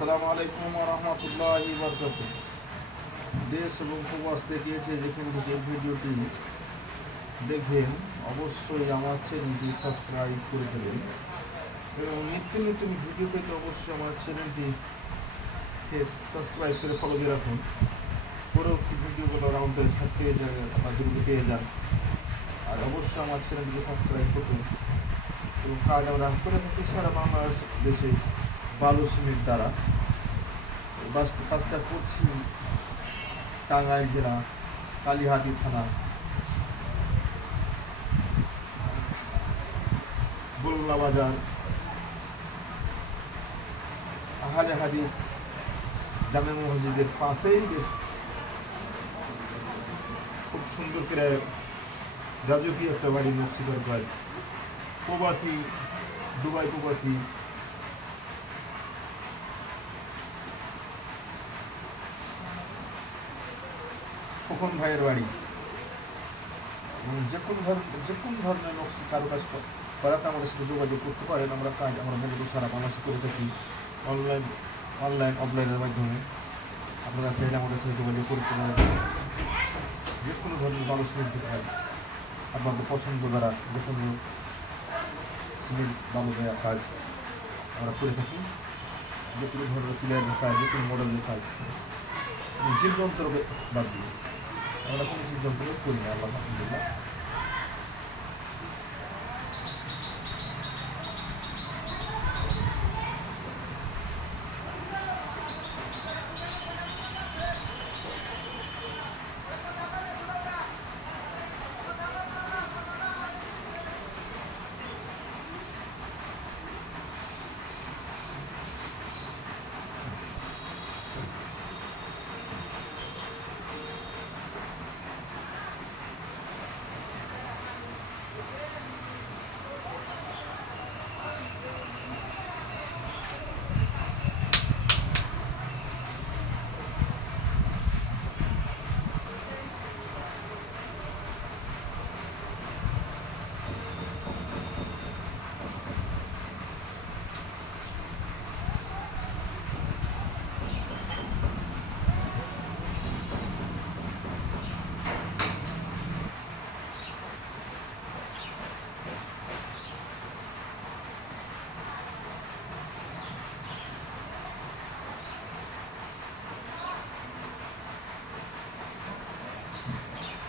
আসসালামু আলাইকুম ওয়া রাহমাতুল্লাহি ওয়া বারাকাতুহু। দেশ এবং প্রবাস থেকে যেখানে যে ভিডিওটি দেখবেন অবশ্যই আমার চ্যানেলটি সাবস্ক্রাইব করে দেবেন এবং নিত্য নতুন ভিডিও পেতে অবশ্যই আমার চ্যানেলটি সাবস্ক্রাইব করে ফলো দিয়ে রাখুন। পরবর্তী ভিডিওগুলো রাউন্ডে পেয়ে যান, আপনাদের পেয়ে যান। আর অবশ্যই আমার চ্যানেলটিকে সাবস্ক্রাইব করুন এবং কাজ আমরা করে থাকি সারা বাংলাদেশ দেশে বালু সিমেন্ট দ্বারা। কাজটা করছি টাঙ্গাইল জেলা কালীহাতি থানা গোল্লা বাজার আহলে হাদিস জামে মসজিদের পাশেই বেশ খুব সুন্দর করে রাজকীয় একটা বাড়ি মসজিদের কাজ। প্রবাসী দুবাই প্রবাসী খোকন ভাইয়ের বাড়ি এবং যে কোনো ধরনের নকশি কারুকাজ করাতে আমাদের সাথে যোগাযোগ করতে পারেন। আমরা মূলত সারা বাংলাদেশে করে থাকি অনলাইন অফলাইনের মাধ্যমে। আপনারা চাইলে আমাদের সাথে যোগাযোগ করতে পারেন। যে কোনো ধরনের ভালো সিমেন্ট দিতে পারেন আপনাদের পছন্দ দ্বারা যে কোনো সিমেন্ট বালু দেওয়া কাজ আমরা করে থাকি। যে কোনো ধরনের প্লেয়ারের কাজ, যে কোনো মডেলের কাজ, জীবযন্ত্র বাদ দিয়ে আমরা কোনো জীবযন্ত্র করি না, আল্লাহ আলহামদুলিল্লাহ।